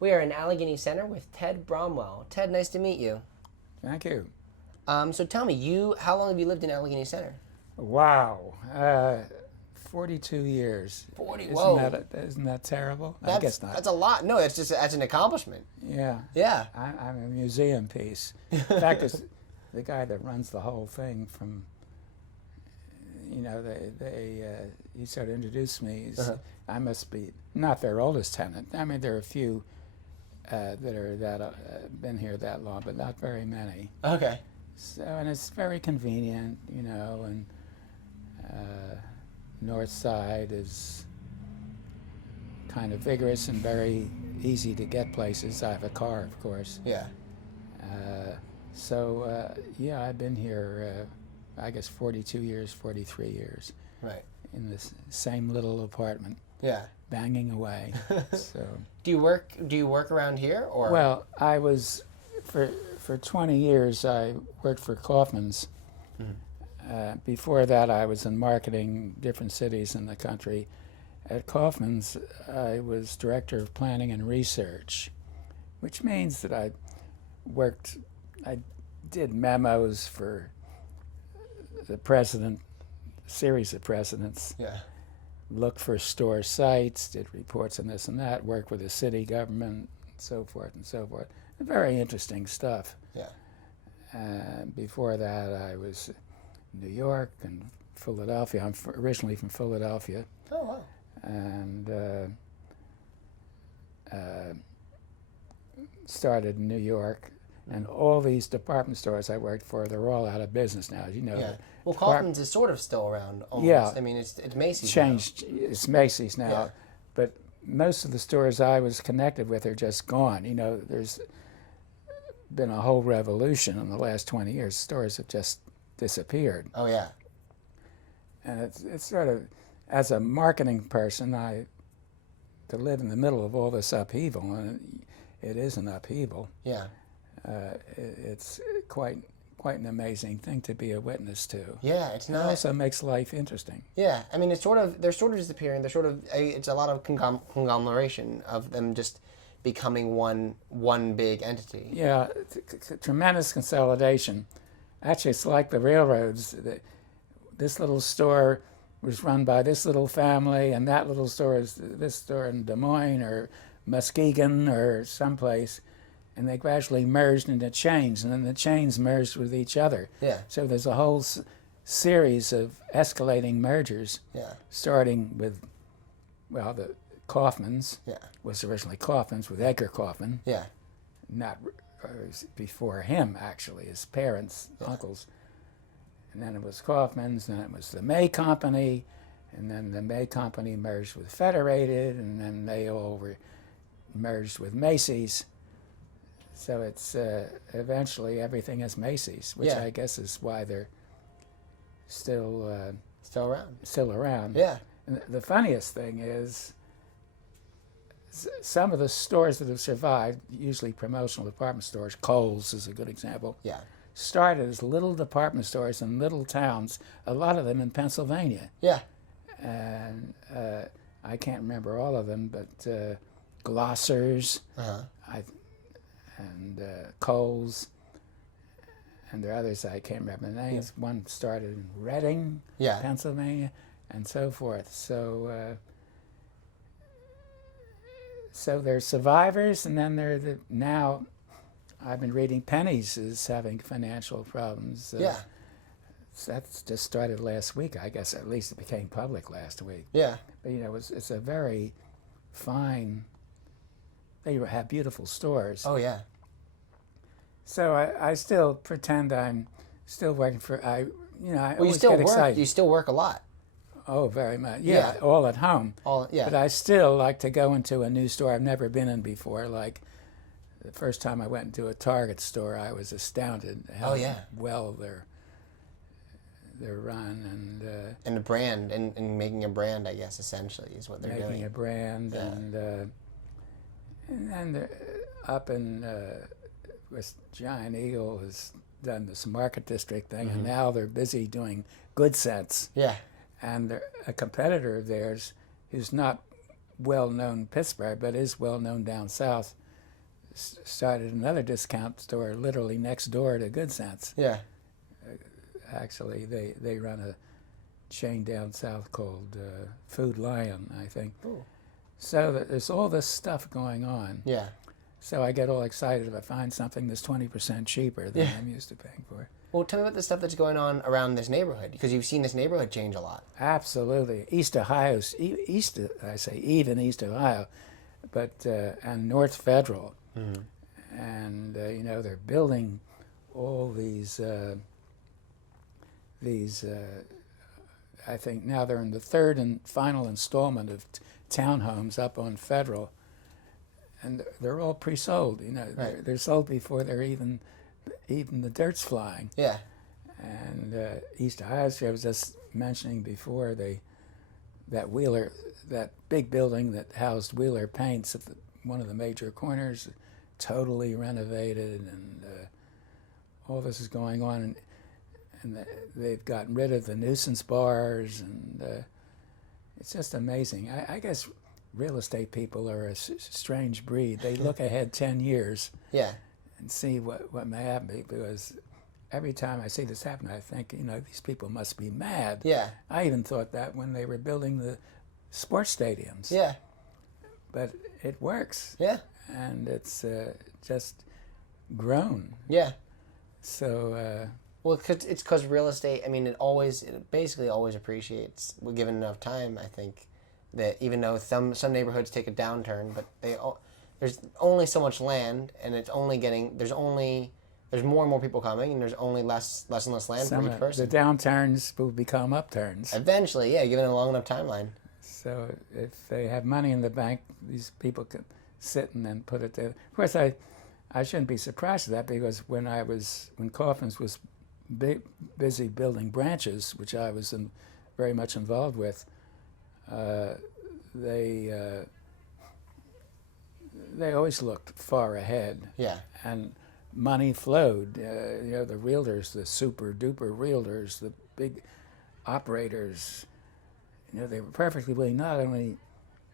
We are in Allegheny Center with Ted Bromwell. Ted, nice to meet you. Thank you. So tell me, how long have you lived in Allegheny Center? Wow. 42 years. 40, Isn't whoa. Isn't that terrible? I That's, guess not. that's a lot. No, that's an accomplishment. Yeah. Yeah. I'm a museum piece. In fact, it's the guy that runs the whole thing from, he sort of introduced me. I must be not their oldest tenant. I mean, there are a few that are been here that long, but not very many. Okay. So, and it's very convenient, and North Side is kind of vigorous and very easy to get places. I have a car, of course. Yeah. I've been here, I guess 42 years, 43 years. Right. In this same little apartment. Yeah. Banging away. So. Do you work around here, or? Well, I was for 20 years. I worked for Kaufman's. Mm-hmm. Before that, I was in marketing, different cities in the country. At Kaufman's, I was director of planning and research, which means that I did memos for the president, series of presidents. Yeah. Looked for store sites, did reports on this and that, worked with the city government, so forth and so forth. Very interesting stuff. Yeah. Before that, I was in New York and Philadelphia. I'm originally from Philadelphia. Oh, wow. And started in New York. And all these department stores I worked for, they're all out of business now. Yeah. Well, Kaufman's is sort of still around almost. Yeah. I mean, it's Macy's changed. now. It's Macy's now. Yeah. But most of the stores I was connected with are just gone. There's been a whole revolution in the last 20 years. Stores have just disappeared. Oh, yeah. And it's sort of, as a marketing person, to live in the middle of all this upheaval, and it is an upheaval. Yeah. It's quite an amazing thing to be a witness to. Yeah, it's not. It also makes life interesting. Yeah, I mean, they're sort of disappearing. It's a lot of conglomeration of them just becoming one big entity. Yeah, tremendous consolidation. Actually, it's like the railroads. This little store was run by this little family, and that little store is this store in Des Moines or Muskegon or someplace. And they gradually merged into chains, and then the chains merged with each other. Yeah. So there's a whole series of escalating mergers. Yeah. Starting with, the Kaufman's. Yeah. Was originally Kaufman's with Edgar Kaufman. Yeah. Not before him, actually, his parents, uncles. And then it was Kaufman's, and then it was the May Company, and then the May Company merged with Federated, and then they all were merged with Macy's. So it's eventually everything is Macy's, which I guess is why they're still around. Yeah. And the funniest thing is some of the stores that have survived, usually promotional department stores, Kohl's is a good example. Yeah. Started as little department stores in little towns, a lot of them in Pennsylvania. Yeah. And I can't remember all of them, but Glosser's. Uh-huh. And Kohl's, and there are others I can't remember the names. Yeah. One started in Reading, Pennsylvania, and so forth. So there's survivors, and then now I've been reading Penny's is having financial problems. Yeah. So that's just started last week, I guess. At least it became public last week. Yeah. But it's a very fine. They have beautiful stores. Oh, yeah. So I still pretend I'm still working for, I always still get excited. You still work a lot. Oh, very much. Yeah, all at home. Yeah. But I still like to go into a new store I've never been in before. Like the first time I went into a Target store, I was astounded how well they're run. And a brand, and making a brand, I guess, essentially, is what they're doing. Making a brand, and then up in West Giant Eagle has done this market district thing, and now they're busy doing Good Sense. Yeah. And a competitor of theirs who's not well known in Pittsburgh, but is well known down south, started another discount store literally next door to Good Sense. Yeah. Actually, they run a chain down south called Food Lion, I think. Ooh. So there's all this stuff going on. Yeah. So I get all excited if I find something that's 20% cheaper than I'm used to paying for. Well, tell me about the stuff that's going on around this neighborhood, because you've seen this neighborhood change a lot. Absolutely. East Ohio, even East Ohio, but and North Federal. Mm-hmm. And, they're building all these I think now they're in the third and final installment of townhomes up on Federal. And they're all pre-sold, Right. They're sold before they're even the dirt's flying. Yeah. And East Ohio, I was just mentioning before, that big building that housed Wheeler Paints at one of the major corners, totally renovated, and all this is going on, and they've gotten rid of the nuisance bars, and it's just amazing. I guess real estate people are a strange breed. They look ahead 10 years Yeah. and see what may happen, because every time I see this happen, I think, these people must be mad. Yeah. I even thought that when they were building the sports stadiums. Yeah. But it works. Yeah. And it's just grown. Yeah. So... Well, it's because real estate, it basically always appreciates, given enough time, I think, that even though some neighborhoods take a downturn, but there's only so much land, and it's only there's more and more people coming, and there's only less and less land for each person. The downturns will become upturns. Eventually, yeah, given a long enough timeline. So if they have money in the bank, these people can sit and then put it there. Of course, I shouldn't be surprised at that, because when Coffins was busy building branches, which I was very much involved with, they always looked far ahead. Yeah. And money flowed. The realtors, the super duper realtors, the big operators, they were perfectly willing not only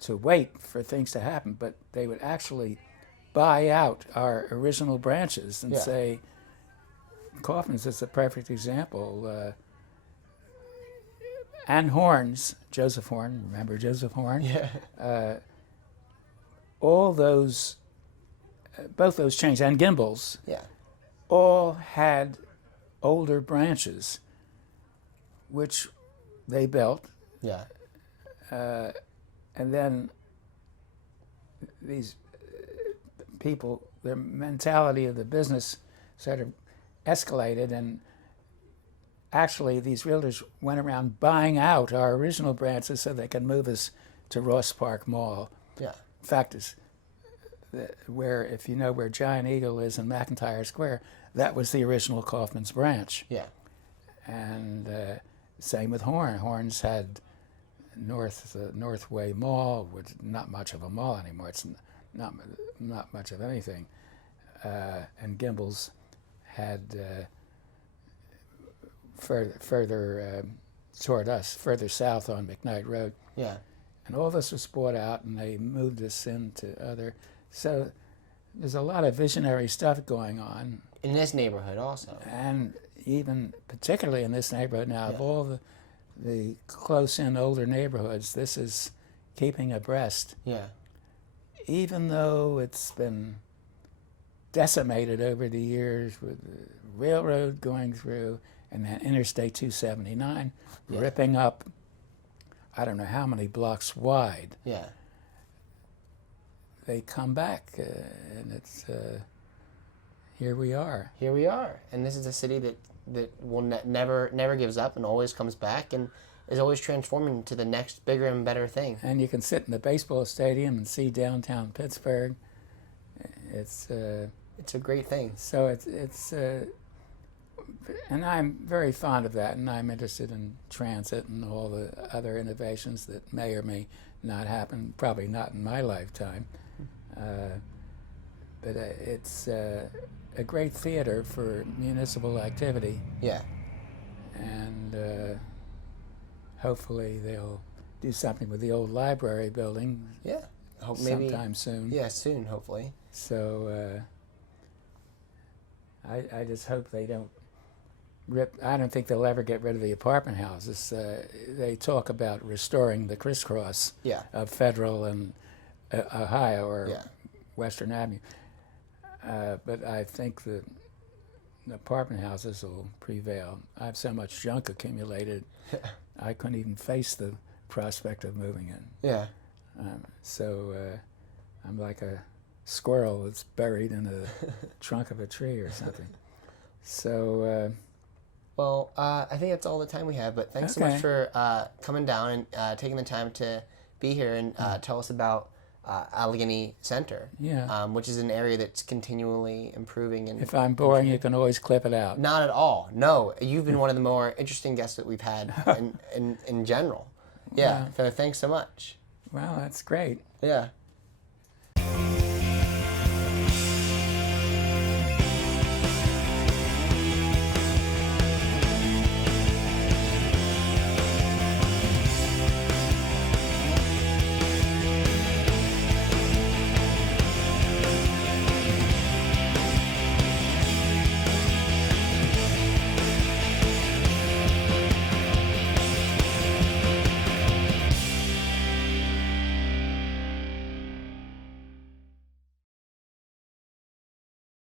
to wait for things to happen, but they would actually buy out our original branches and say, Coffins is a perfect example. And Horns, Joseph Horn, remember Joseph Horn? Yeah. All those, both those chains, and Gimbel's, Yeah. all had older branches, which they built. Yeah. And then these people, their mentality of the business sort of escalated, and actually these realtors went around buying out our original branches so they could move us to Ross Park Mall. Yeah. In fact, if you know where Giant Eagle is in McIntyre Square, that was the original Kaufman's branch. Yeah. And same with Horn. Horn's had Northway Mall, which is not much of a mall anymore. It's not much of anything. And Gimbel's had further toward us, further south on McKnight Road. Yeah. And all this was bought out, and they moved us into other. So there's a lot of visionary stuff going on. In this neighborhood also. And even particularly in this neighborhood now, of all the close-in older neighborhoods, this is keeping abreast. Yeah. Even though it's been decimated over the years with the railroad going through and then Interstate 279 ripping up, I don't know how many blocks wide. Yeah. They come back, and it's here we are. Here we are, and this is a city that will never gives up and always comes back and is always transforming to the next bigger and better thing. And you can sit in the baseball stadium and see downtown Pittsburgh. It's a great thing. So it's and I'm very fond of that, and I'm interested in transit and all the other innovations that may or may not happen, probably not in my lifetime. But it's a great theater for municipal activity. Yeah. And hopefully they'll do something with the old library building. Yeah. Hope maybe sometime soon. Yeah, soon, hopefully. So I just hope they don't rip. I don't think they'll ever get rid of the apartment houses. They talk about restoring the crisscross of Federal and Ohio or Western Avenue. But I think the apartment houses will prevail. I have so much junk accumulated, I couldn't even face the prospect of moving in. Yeah. So I'm like a squirrel that's buried in the trunk of a tree or something. So. Well, I think that's all the time we have, but thanks so much for coming down and taking the time to be here and tell us about Allegheny Center, which is an area that's continually improving. And if I'm boring, you can always clip it out. Not at all. No, you've been one of the more interesting guests that we've had in general. Yeah, so thanks so much. Well, that's great. Yeah.